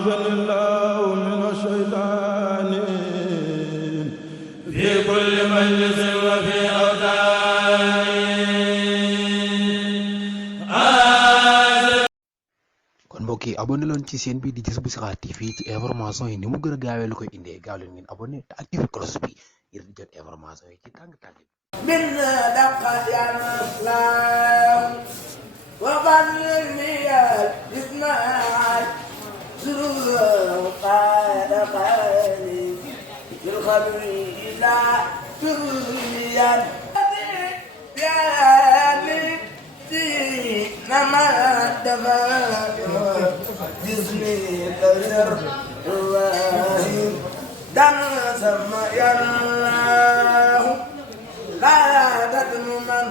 أعاذني الله من الشيطان في كل مجلس وفي أوطان. kon mbokk yi abonné leen ci chaîne bi di Jazboul Chikhar TV ci information yi ni mu gën a gaawee lu koy indee gaaw leen ngeen abonné te activé cloche bi ngir di jot information yi ci tàng-tàng bi. من دقة الأسلام وقد المياه إسماعيل سرور قال قالي في الخبر إلى سريا يعني نما دفع جسمي بشر الله دم سمع الله لا تدن من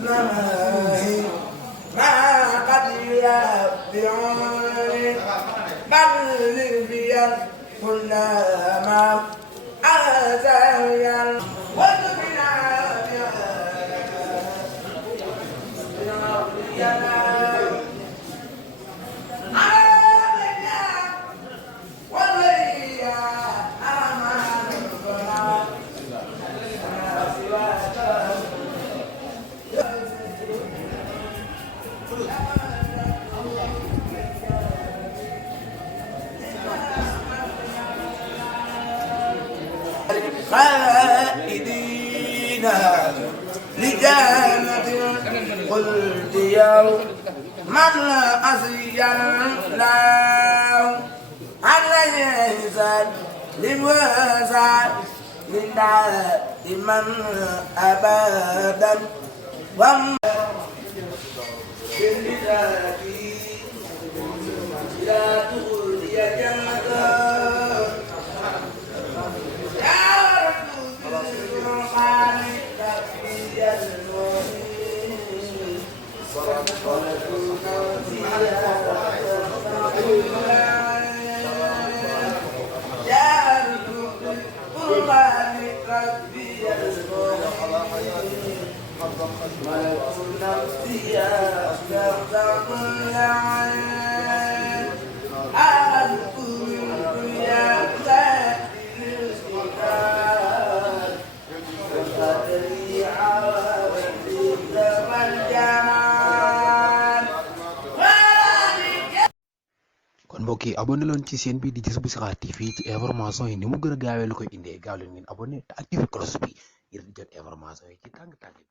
نماهي ما قد يبيعوني بل لبيا كلما أزايا وتبنا خائدين لجنة قلت يوم من أسيا له عليه زاد لوزاد لدائما أبدا وم بالله لا تغلي جنة kon mbokk yi abonné leen ci chaîne bi di Jazboul Chikhar TV ci information yi ni mu gën a gaawee lu koy indee gaaw leen ngeen abonné te activé cloche bi ngir di jot information yi ci tàng-tàng bi.